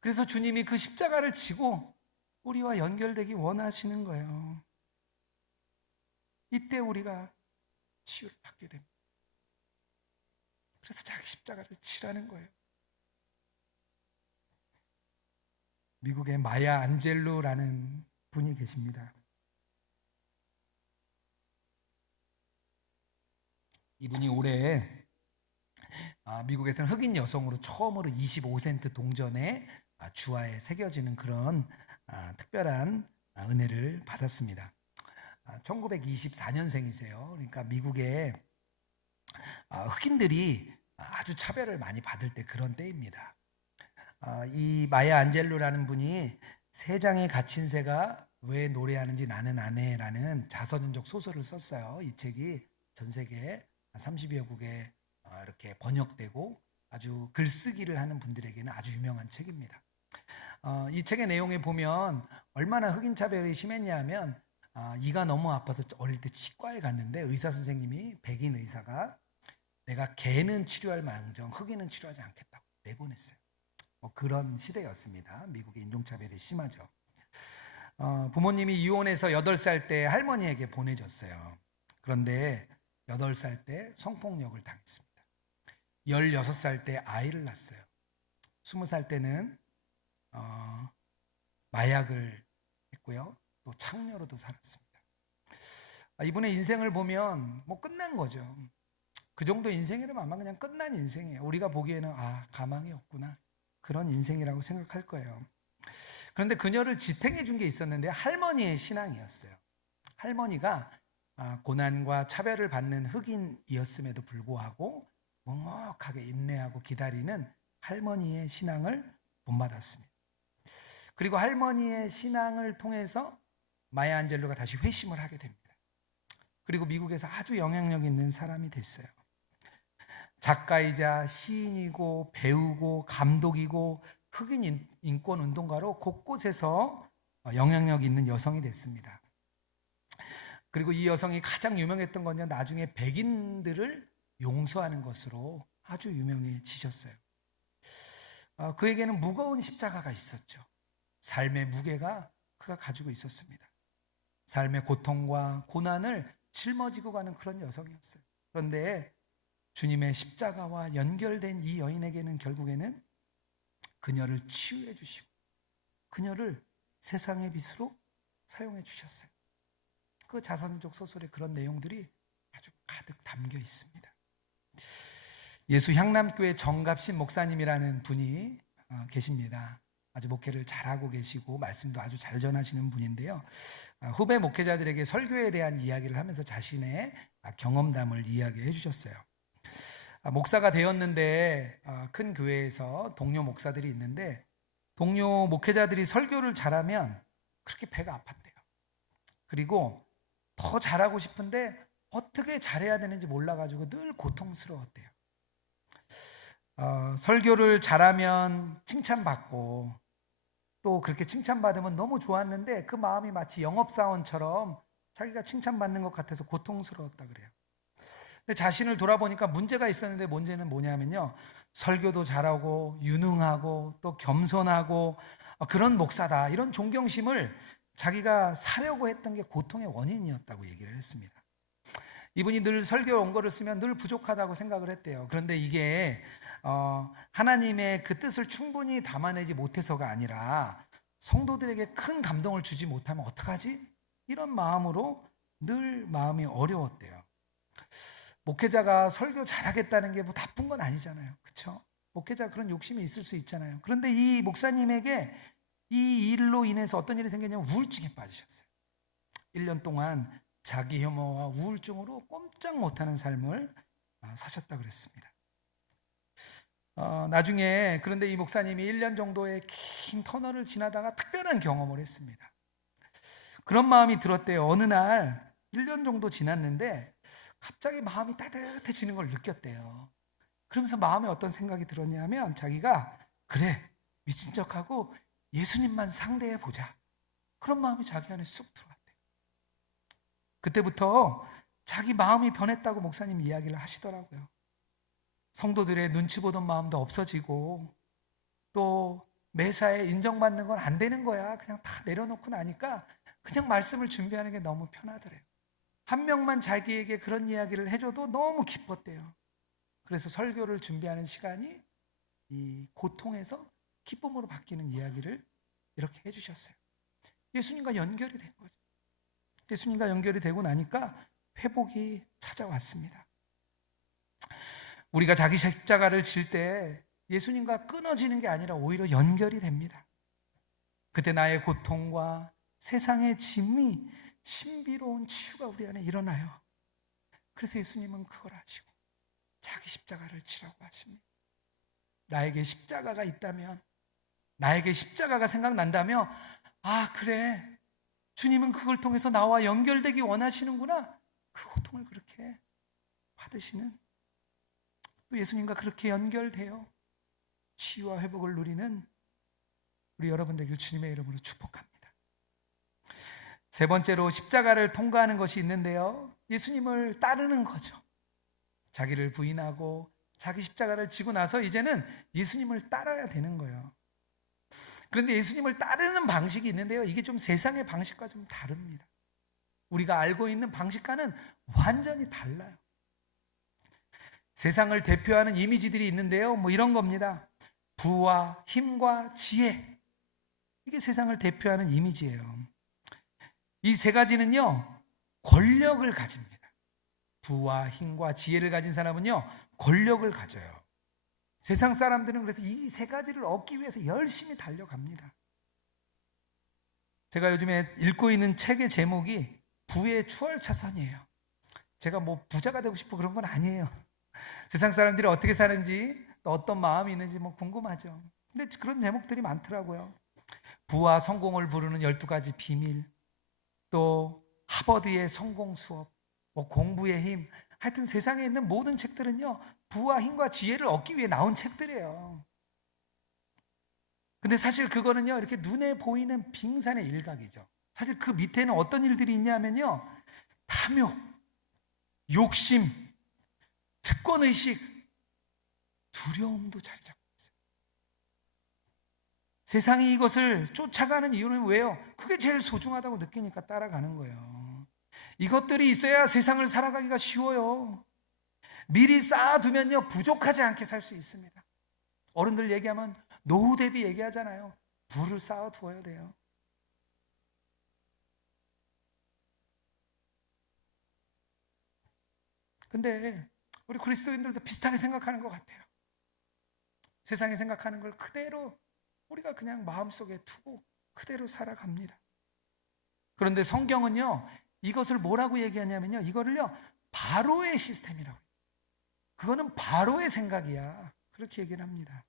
그래서 주님이 그 십자가를 지고 우리와 연결되기 원하시는 거예요. 이때 우리가 치유를 받게 됩니다. 그래서 자기 십자가를 치라는 거예요. 미국의 마야 안젤루라는 분이 계십니다. 이분이 올해 미국에서는 흑인 여성으로 처음으로 25센트 동전에 주화에 새겨지는 그런 특별한 은혜를 받았습니다. 1924년생이세요. 그러니까 미국의 흑인들이 아주 차별을 많이 받을 때 그런 때입니다. 이 마야 안젤루라는 분이 세 장의 갇힌 새가 왜 노래하는지 나는 아네라는 자서전적 소설을 썼어요. 이 책이 전 세계 30여 국에 이렇게 번역되고 아주 글쓰기를 하는 분들에게는 아주 유명한 책입니다. 이 책의 내용에 보면 얼마나 흑인 차별이 심했냐면 이가 너무 아파서 어릴 때 치과에 갔는데 의사 선생님이 백인 의사가 내가 개는 치료할 망정 흑인은 치료하지 않겠다고 내보냈어요. 그런 시대였습니다. 미국의 인종차별이 심하죠. 부모님이 이혼해서 8살 때 할머니에게 보내줬어요. 그런데 8살 때 성폭력을 당했습니다. 16살 때 아이를 낳았어요. 20살 때는 마약을 했고요. 또 창녀로도 살았습니다. 이분의 인생을 보면 뭐 끝난 거죠. 그 정도 인생이라면 아마 그냥 끝난 인생이에요. 우리가 보기에는 가망이 없구나, 그런 인생이라고 생각할 거예요. 그런데 그녀를 지탱해 준 게 있었는데 할머니의 신앙이었어요. 할머니가 고난과 차별을 받는 흑인이었음에도 불구하고 묵묵하게 인내하고 기다리는 할머니의 신앙을 본받았습니다. 그리고 할머니의 신앙을 통해서 마야 안젤로가 다시 회심을 하게 됩니다. 그리고 미국에서 아주 영향력 있는 사람이 됐어요. 작가이자 시인이고 배우고 감독이고 흑인 인권 운동가로 곳곳에서 영향력 있는 여성이 됐습니다. 그리고 이 여성이 가장 유명했던 건요, 나중에 백인들을 용서하는 것으로 아주 유명해지셨어요. 그에게는 무거운 십자가가 있었죠. 삶의 무게가 그가 가지고 있었습니다. 삶의 고통과 고난을 짊어지고 가는 그런 여성이었어요. 그런데 주님의 십자가와 연결된 이 여인에게는 결국에는 그녀를 치유해 주시고 그녀를 세상의 빛으로 사용해 주셨어요. 그 자선적 소설에 그런 내용들이 아주 가득 담겨 있습니다. 예수 향남교회 정갑신 목사님이라는 분이 계십니다. 아주 목회를 잘하고 계시고 말씀도 아주 잘 전하시는 분인데요. 후배 목회자들에게 설교에 대한 이야기를 하면서 자신의 경험담을 이야기해 주셨어요. 목사가 되었는데 큰 교회에서 동료 목사들이 있는데 동료 목회자들이 설교를 잘하면 그렇게 배가 아팠대요. 그리고 더 잘하고 싶은데 어떻게 잘해야 되는지 몰라가지고 늘 고통스러웠대요. 설교를 잘하면 칭찬받고 또 그렇게 칭찬받으면 너무 좋았는데 그 마음이 마치 영업사원처럼 자기가 칭찬받는 것 같아서 고통스러웠다 그래요. 근데 자신을 돌아보니까 문제가 있었는데 문제는 뭐냐면요, 설교도 잘하고 유능하고 또 겸손하고 그런 목사다, 이런 존경심을 자기가 사려고 했던 게 고통의 원인이었다고 얘기를 했습니다. 이분이 늘 설교 원고를 쓰면 늘 부족하다고 생각을 했대요. 그런데 이게 하나님의 그 뜻을 충분히 담아내지 못해서가 아니라 성도들에게 큰 감동을 주지 못하면 어떡하지? 이런 마음으로 늘 마음이 어려웠대요. 목회자가 설교 잘하겠다는 게 뭐 나쁜 건 아니잖아요. 그렇죠? 목회자 그런 욕심이 있을 수 있잖아요. 그런데 이 목사님에게 이 일로 인해서 어떤 일이 생겼냐면 우울증에 빠지셨어요. 1년 동안 자기 혐오와 우울증으로 꼼짝 못하는 삶을 사셨다고 그랬습니다. 나중에 그런데 이 목사님이 1년 정도의 긴 터널을 지나다가 특별한 경험을 했습니다. 그런 마음이 들었대요. 어느 날 1년 정도 지났는데 갑자기 마음이 따뜻해지는 걸 느꼈대요. 그러면서 마음에 어떤 생각이 들었냐면 자기가 그래, 미친 척하고 예수님만 상대해 보자, 그런 마음이 자기 안에 쑥 들어왔대요. 그때부터 자기 마음이 변했다고 목사님 이야기를 하시더라고요. 성도들의 눈치 보던 마음도 없어지고 또 매사에 인정받는 건 안 되는 거야, 그냥 다 내려놓고 나니까 그냥 말씀을 준비하는 게 너무 편하더래요. 한 명만 자기에게 그런 이야기를 해줘도 너무 기뻤대요. 그래서 설교를 준비하는 시간이 이 고통에서 기쁨으로 바뀌는 이야기를 이렇게 해주셨어요. 예수님과 연결이 된 거죠. 예수님과 연결이 되고 나니까 회복이 찾아왔습니다. 우리가 자기 십자가를 질 때 예수님과 끊어지는 게 아니라 오히려 연결이 됩니다. 그때 나의 고통과 세상의 짐이 신비로운 치유가 우리 안에 일어나요. 그래서 예수님은 그걸 아시고 자기 십자가를 지라고 하십니다. 나에게 십자가가 있다면, 나에게 십자가가 생각난다면, 아 그래, 주님은 그걸 통해서 나와 연결되기 원하시는구나, 그 고통을 그렇게 받으시는, 또 예수님과 그렇게 연결되어 치유와 회복을 누리는 우리 여러분 되길 주님의 이름으로 축복합니다. 세 번째로 십자가를 통과하는 것이 있는데요, 예수님을 따르는 거죠. 자기를 부인하고 자기 십자가를 지고 나서 이제는 예수님을 따라야 되는 거예요. 그런데 예수님을 따르는 방식이 있는데요, 이게 좀 세상의 방식과 좀 다릅니다. 우리가 알고 있는 방식과는 완전히 달라요. 세상을 대표하는 이미지들이 있는데요, 뭐 이런 겁니다. 부와 힘과 지혜, 이게 세상을 대표하는 이미지예요. 이 세 가지는요, 권력을 가집니다. 부와 힘과 지혜를 가진 사람은요, 권력을 가져요. 세상 사람들은 그래서 이 세 가지를 얻기 위해서 열심히 달려갑니다. 제가 요즘에 읽고 있는 책의 제목이 부의 추월차선이에요. 제가 뭐 부자가 되고 싶고 그런 건 아니에요. 세상 사람들이 어떻게 사는지, 또 어떤 마음이 있는지 뭐 궁금하죠. 근데 그런 제목들이 많더라고요. 부와 성공을 부르는 12가지 비밀, 또 하버드의 성공 수업, 뭐 공부의 힘, 하여튼 세상에 있는 모든 책들은요, 부와 힘과 지혜를 얻기 위해 나온 책들이에요. 근데 사실 그거는요, 이렇게 눈에 보이는 빙산의 일각이죠. 사실 그 밑에는 어떤 일들이 있냐면요, 탐욕, 욕심, 특권의식, 두려움도 자리 잡고 있어요. 세상이 이것을 쫓아가는 이유는 왜요? 그게 제일 소중하다고 느끼니까 따라가는 거예요. 이것들이 있어야 세상을 살아가기가 쉬워요. 미리 쌓아두면요, 부족하지 않게 살 수 있습니다. 어른들 얘기하면 노후 대비 얘기하잖아요. 부를 쌓아두어야 돼요. 근데 우리 그리스도인들도 비슷하게 생각하는 것 같아요. 세상에 생각하는 걸 그대로 우리가 그냥 마음속에 두고 그대로 살아갑니다. 그런데 성경은요, 이것을 뭐라고 얘기하냐면요, 이거를요, 바로의 시스템이라고. 그거는 바로의 생각이야. 그렇게 얘기를 합니다.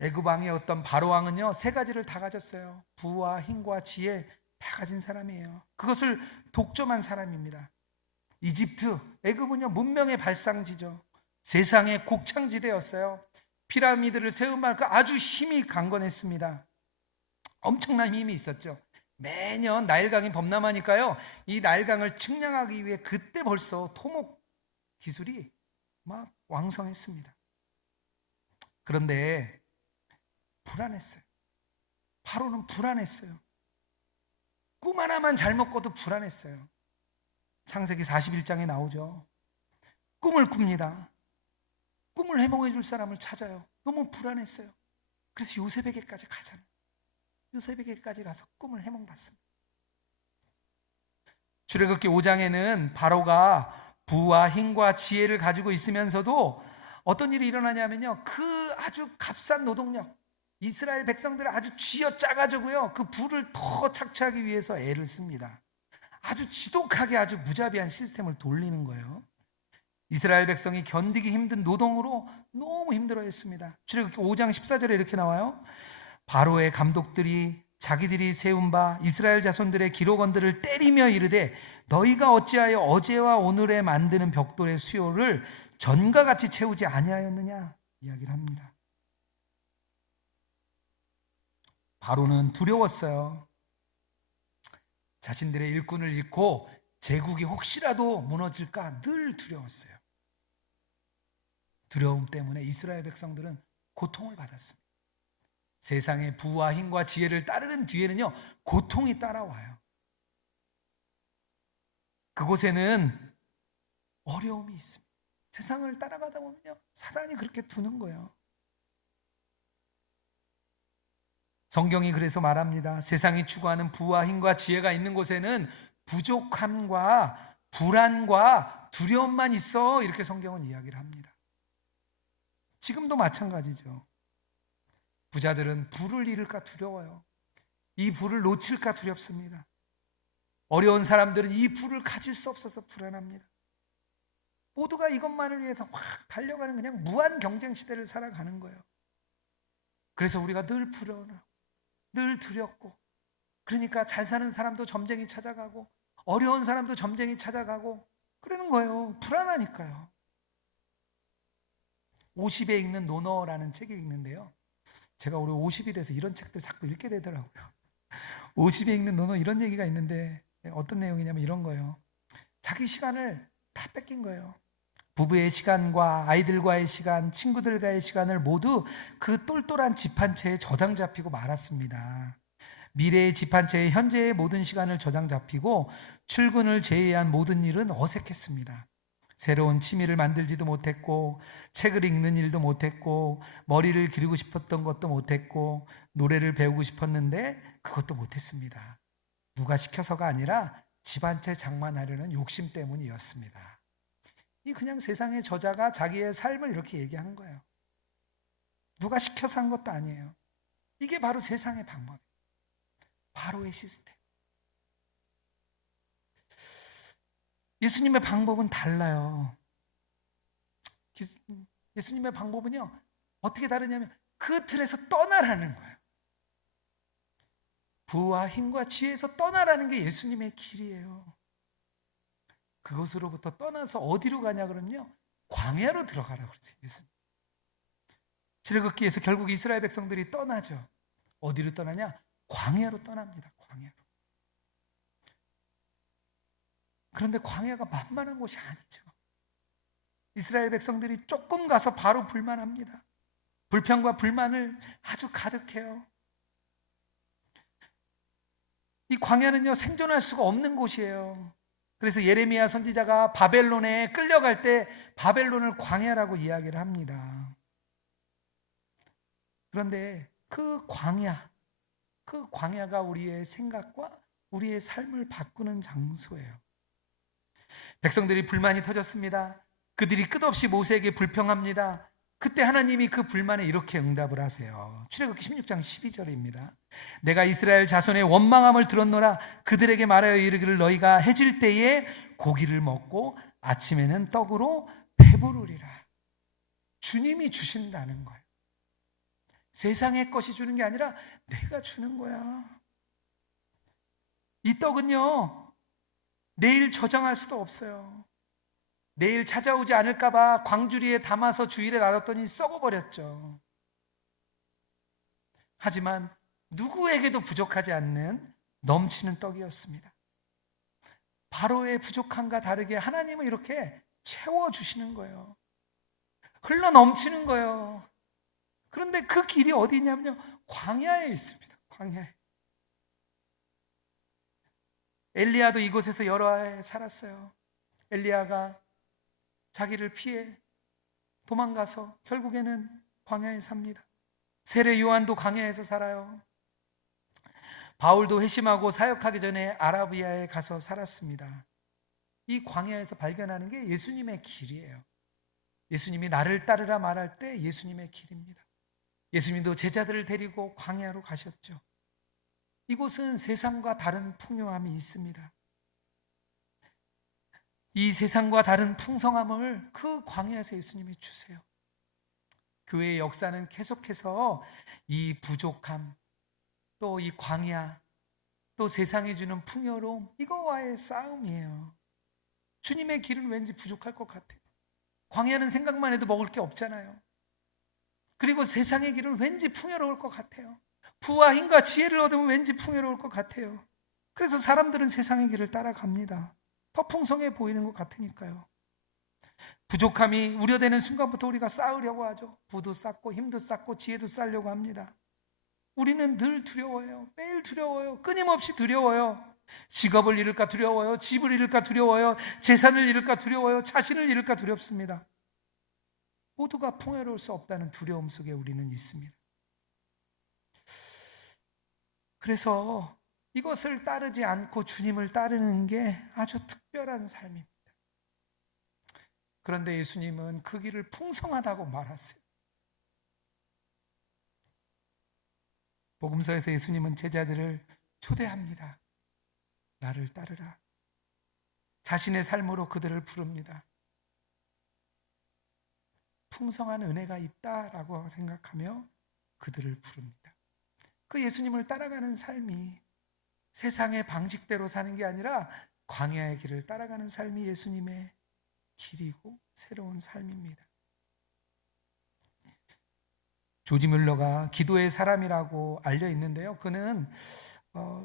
애굽 왕의 어떤 바로 왕은요, 세 가지를 다 가졌어요. 부와 힘과 지혜 다 가진 사람이에요. 그것을 독점한 사람입니다. 이집트, 애굽은요, 문명의 발상지죠. 세상의 곡창지대였어요. 피라미드를 세운 만큼 아주 힘이 강건했습니다. 엄청난 힘이 있었죠. 매년 나일강이 범람하니까요, 이 나일강을 측량하기 위해 그때 벌써 토목 기술이 막 왕성했습니다. 그런데 불안했어요. 파로는 불안했어요. 꿈 하나만 잘못 꿔도 불안했어요. 창세기 41장에 나오죠. 꿈을 꿉니다. 꿈을 해몽해 줄 사람을 찾아요. 너무 불안했어요. 그래서 요셉에게까지 가잖아요. 요셉에게까지 가서 꿈을 해몽받습니다. 출애굽기 5장에는 바로가 부와 힘과 지혜를 가지고 있으면서도 어떤 일이 일어나냐면요, 그 아주 값싼 노동력, 이스라엘 백성들을 아주 쥐어짜가지고요, 그 부를 더 착취하기 위해서 애를 씁니다. 아주 지독하게 아주 무자비한 시스템을 돌리는 거예요. 이스라엘 백성이 견디기 힘든 노동으로 너무 힘들어했습니다. 출애굽기 5장 14절에 이렇게 나와요. 바로의 감독들이 자기들이 세운 바 이스라엘 자손들의 기록원들을 때리며 이르되 너희가 어찌하여 어제와 오늘에 만드는 벽돌의 수요를 전과 같이 채우지 아니하였느냐 이야기를 합니다. 바로는 두려웠어요. 자신들의 일꾼을 잃고 제국이 혹시라도 무너질까 늘 두려웠어요. 두려움 때문에 이스라엘 백성들은 고통을 받았습니다. 세상의 부와 힘과 지혜를 따르는 뒤에는요, 고통이 따라와요. 그곳에는 어려움이 있습니다. 세상을 따라가다 보면요, 사단이 그렇게 두는 거예요. 성경이 그래서 말합니다. 세상이 추구하는 부와 힘과 지혜가 있는 곳에는 부족함과 불안과 두려움만 있어. 이렇게 성경은 이야기를 합니다. 지금도 마찬가지죠. 부자들은 부를 잃을까 두려워요. 이 부를 놓칠까 두렵습니다. 어려운 사람들은 이 부를 가질 수 없어서 불안합니다. 모두가 이것만을 위해서 확 달려가는 그냥 무한 경쟁 시대를 살아가는 거예요. 그래서 우리가 늘 불안하고 늘 두렵고, 그러니까 잘 사는 사람도 점쟁이 찾아가고 어려운 사람도 점쟁이 찾아가고 그러는 거예요. 불안하니까요. 50에 읽는 논어라는 책이 있는데요, 제가 올해 50이 돼서 이런 책들 자꾸 읽게 되더라고요. 50에 읽는 논어 이런 얘기가 있는데 어떤 내용이냐면 이런 거예요. 자기 시간을 다 뺏긴 거예요. 부부의 시간과 아이들과의 시간, 친구들과의 시간을 모두 그 똘똘한 집 한 채에 저당 잡히고 말았습니다. 미래의 집 한 채에 현재의 모든 시간을 저당 잡히고 출근을 제외한 모든 일은 어색했습니다. 새로운 취미를 만들지도 못했고 책을 읽는 일도 못했고 머리를 기르고 싶었던 것도 못했고 노래를 배우고 싶었는데 그것도 못했습니다. 누가 시켜서가 아니라 집 한 채 장만하려는 욕심 때문이었습니다. 이 그냥 세상의 저자가 자기의 삶을 이렇게 얘기하는 거예요. 누가 시켜서 한 것도 아니에요. 이게 바로 세상의 방법이에요. 바로의 시스템. 예수님의 방법은 달라요. 예수님의 방법은요, 어떻게 다르냐면 그 틀에서 떠나라는 거예요. 부와 힘과 지혜에서 떠나라는 게 예수님의 길이에요. 그것으로부터 떠나서 어디로 가냐 그러면요, 광야로 들어가라고 그러지, 예수님. 출애굽기에서 결국 이스라엘 백성들이 떠나죠. 어디로 떠나냐? 광야로 떠납니다. 광야로. 그런데 광야가 만만한 곳이 아니죠. 이스라엘 백성들이 조금 가서 바로 불만합니다. 불평과 불만을 아주 가득해요. 이 광야는요, 생존할 수가 없는 곳이에요. 그래서 예레미야 선지자가 바벨론에 끌려갈 때 바벨론을 광야라고 이야기를 합니다. 그런데 그 광야가 우리의 생각과 우리의 삶을 바꾸는 장소예요. 백성들이 불만이 터졌습니다. 그들이 끝없이 모세에게 불평합니다. 그때 하나님이 그 불만에 이렇게 응답을 하세요. 출애굽기 16장 12절입니다. 내가 이스라엘 자손의 원망함을 들었노라. 그들에게 말하여 이르기를 너희가 해질 때에 고기를 먹고 아침에는 떡으로 배부르리라. 주님이 주신다는 거예요. 세상의 것이 주는 게 아니라 내가 주는 거야. 이 떡은요, 내일 저장할 수도 없어요. 내일 찾아오지 않을까 봐 광주리에 담아서 주일에 놔뒀더니 썩어버렸죠. 하지만 누구에게도 부족하지 않는 넘치는 떡이었습니다. 바로의 부족함과 다르게 하나님은 이렇게 채워주시는 거예요. 흘러 넘치는 거예요. 그런데 그 길이 어디 있냐면요, 광야에 있습니다. 광야에. 엘리야도 이곳에서 여러 해 살았어요. 엘리야가 자기를 피해 도망가서 결국에는 광야에 삽니다. 세례 요한도 광야에서 살아요. 바울도 회심하고 사역하기 전에 아라비아에 가서 살았습니다. 이 광야에서 발견하는 게 예수님의 길이에요. 예수님이 나를 따르라 말할 때 예수님의 길입니다. 예수님도 제자들을 데리고 광야로 가셨죠. 이곳은 세상과 다른 풍요함이 있습니다. 이 세상과 다른 풍성함을 그 광야에서 예수님이 주세요. 교회의 역사는 계속해서 이 부족함, 또 이 광야, 또 세상이 주는 풍요로움, 이거와의 싸움이에요. 주님의 길은 왠지 부족할 것 같아요. 광야는 생각만 해도 먹을 게 없잖아요. 그리고 세상의 길은 왠지 풍요로울 것 같아요. 부와 힘과 지혜를 얻으면 왠지 풍요로울 것 같아요. 그래서 사람들은 세상의 길을 따라갑니다. 더 풍성해 보이는 것 같으니까요. 부족함이 우려되는 순간부터 우리가 쌓으려고 하죠. 부도 쌓고 힘도 쌓고 지혜도 쌓으려고 합니다. 우리는 늘 두려워요. 매일 두려워요. 끊임없이 두려워요. 직업을 잃을까 두려워요. 집을 잃을까 두려워요. 재산을 잃을까 두려워요. 자신을 잃을까 두렵습니다. 모두가 풍요로울 수 없다는 두려움 속에 우리는 있습니다. 그래서 이것을 따르지 않고 주님을 따르는 게 아주 특별한 삶입니다. 그런데 예수님은 그 길을 풍성하다고 말하세요. 복음서에서 예수님은 제자들을 초대합니다. 나를 따르라. 자신의 삶으로 그들을 부릅니다. 풍성한 은혜가 있다라고 생각하며 그들을 부릅니다. 그 예수님을 따라가는 삶이 세상의 방식대로 사는 게 아니라 광야의 길을 따라가는 삶이 예수님의 길이고 새로운 삶입니다. 조지 뮬러가 기도의 사람이라고 알려 있는데요. 그는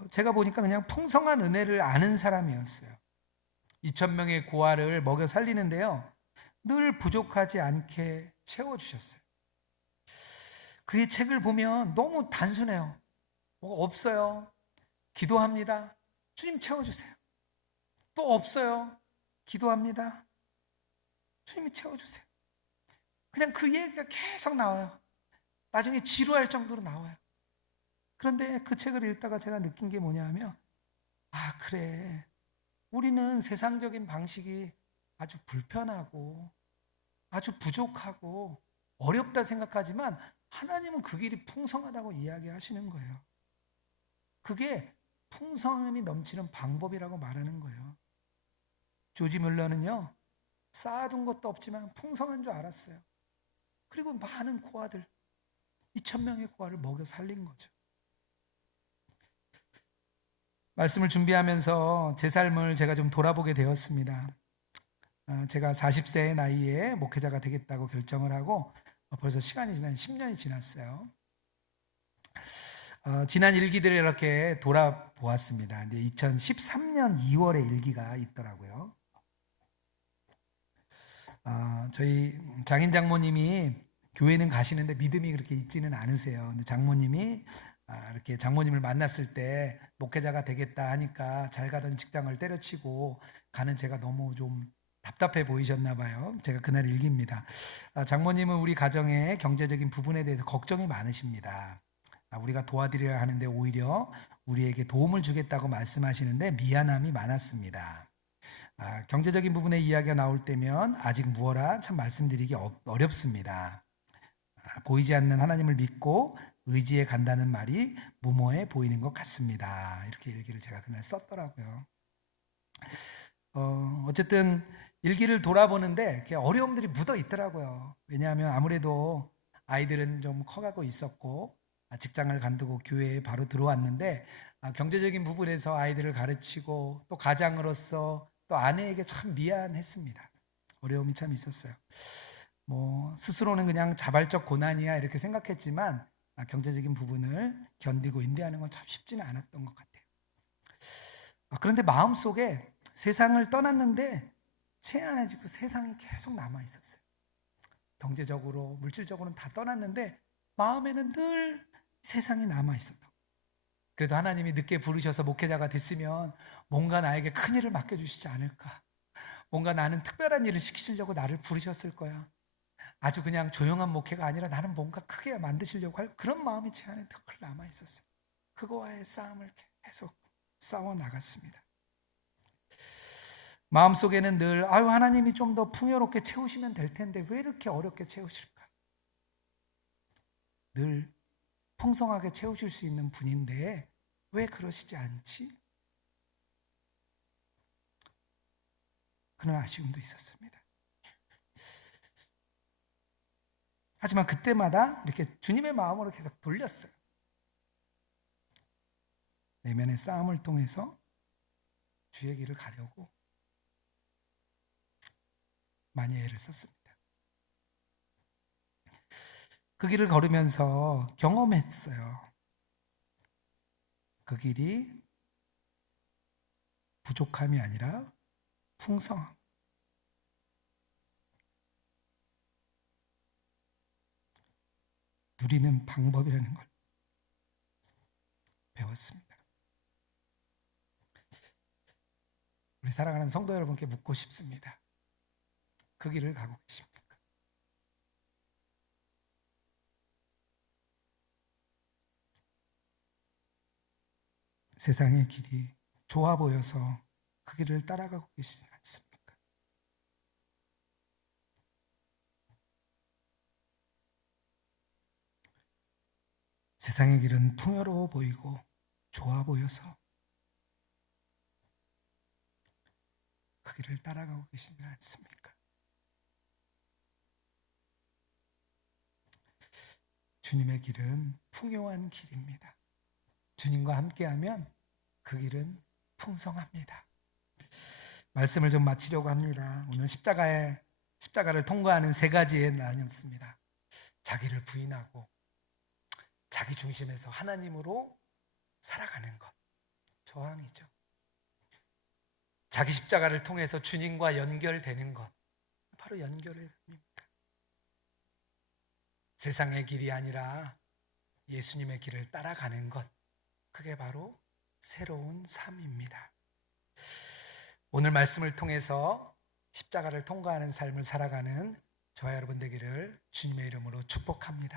제가 보니까 그냥 풍성한 은혜를 아는 사람이었어요. 2,000명의 고아를 먹여 살리는데요, 늘 부족하지 않게 채워주셨어요. 그의 책을 보면 너무 단순해요. 뭐가 없어요. 기도합니다. 주님 채워주세요. 또 없어요. 기도합니다. 주님이 채워주세요. 그냥 그 얘기가 계속 나와요. 나중에 지루할 정도로 나와요. 그런데 그 책을 읽다가 제가 느낀 게 뭐냐 하면, 아, 그래. 우리는 세상적인 방식이 아주 불편하고 아주 부족하고 어렵다 생각하지만 하나님은 그 길이 풍성하다고 이야기하시는 거예요. 그게 풍성함이 넘치는 방법이라고 말하는 거예요. 조지 뮬러는요, 쌓아둔 것도 없지만 풍성한 줄 알았어요. 그리고 많은 고아들, 2,000명의 고아를 먹여 살린 거죠. 말씀을 준비하면서 제 삶을 제가 좀 돌아보게 되었습니다. 제가 40세의 나이에 목회자가 되겠다고 결정을 하고 벌써 시간이 지난 10년이 지났어요. 지난 일기들을 이렇게 돌아보았습니다. 근데 2013년 2월에 일기가 있더라고요. 저희 장인 장모님이 교회는 가시는데 믿음이 그렇게 있지는 않으세요. 근데 장모님이 이렇게 장모님을 만났을 때 목회자가 되겠다 하니까 잘 가던 직장을 때려치고 가는 제가 너무 좀 답답해 보이셨나 봐요. 제가 그날 일기입니다. 장모님은 우리 가정의 경제적인 부분에 대해서 걱정이 많으십니다. 우리가 도와드려야 하는데 오히려 우리에게 도움을 주겠다고 말씀하시는데 미안함이 많았습니다. 경제적인 부분의 이야기가 나올 때면 아직 무어라 참 말씀드리기 어렵습니다. 보이지 않는 하나님을 믿고 의지해 간다는 말이 무모해 보이는 것 같습니다. 이렇게 일기를 제가 그날 썼더라고요. 어쨌든 일기를 돌아보는데 어려움들이 묻어 있더라고요. 왜냐하면 아무래도 아이들은 좀 커가고 있었고 직장을 간두고 교회에 바로 들어왔는데 경제적인 부분에서 아이들을 가르치고 또 가장으로서 또 아내에게 참 미안했습니다. 어려움이 참 있었어요. 스스로는 그냥 자발적 고난이야 이렇게 생각했지만 경제적인 부분을 견디고 인내하는 건 참 쉽지는 않았던 것 같아요. 그런데 마음속에 세상을 떠났는데 제 안에도 세상이 계속 남아 있었어요. 경제적으로 물질적으로는 다 떠났는데 마음에는 늘 세상이 남아 있었다. 그래도 하나님이 늦게 부르셔서 목회자가 됐으면 뭔가 나에게 큰 일을 맡겨주시지 않을까. 뭔가 나는 특별한 일을 시키시려고 나를 부르셨을 거야. 아주 그냥 조용한 목회가 아니라 나는 뭔가 크게 만드시려고 할 그런 마음이 제 안에 늘 남아 있었어요. 그거와의 싸움을 계속 싸워 나갔습니다. 마음속에는 늘 하나님이 좀 더 풍요롭게 채우시면 될 텐데 왜 이렇게 어렵게 채우실까? 늘 풍성하게 채우실 수 있는 분인데 왜 그러시지 않지? 그런 아쉬움도 있었습니다. 하지만 그때마다 이렇게 주님의 마음으로 계속 돌렸어요. 내면의 싸움을 통해서 주의 길을 가려고 많이 애를 썼습니다. 그 길을 걸으면서 경험했어요. 그 길이 부족함이 아니라 풍성함. 누리는 방법이라는 걸 배웠습니다. 우리 사랑하는 성도 여러분께 묻고 싶습니다. 그 길을 가고 계십니까? 세상의 길이 좋아 보여서 그 길을 따라가고 계시지 않습니까? 세상의 길은 풍요로워 보이고 좋아 보여서 그 길을 따라가고 계시지 않습니까? 주님의 길은 풍요한 길입니다. 주님과 함께하면 그 길은 풍성합니다. 말씀을 좀 마치려고 합니다. 오늘 십자가를 통과하는 세 가지의 나뉘었습니다. 자기를 부인하고 자기 중심에서 하나님으로 살아가는 것, 저항이죠. 자기 십자가를 통해서 주님과 연결되는 것, 바로 연결의 삶입니다. 세상의 길이 아니라 예수님의 길을 따라가는 것, 그게 바로 새로운 삶입니다. 오늘 말씀을 통해서 십자가를 통과하는 삶을 살아가는 저와 여러분 되기를 주님의 이름으로 축복합니다.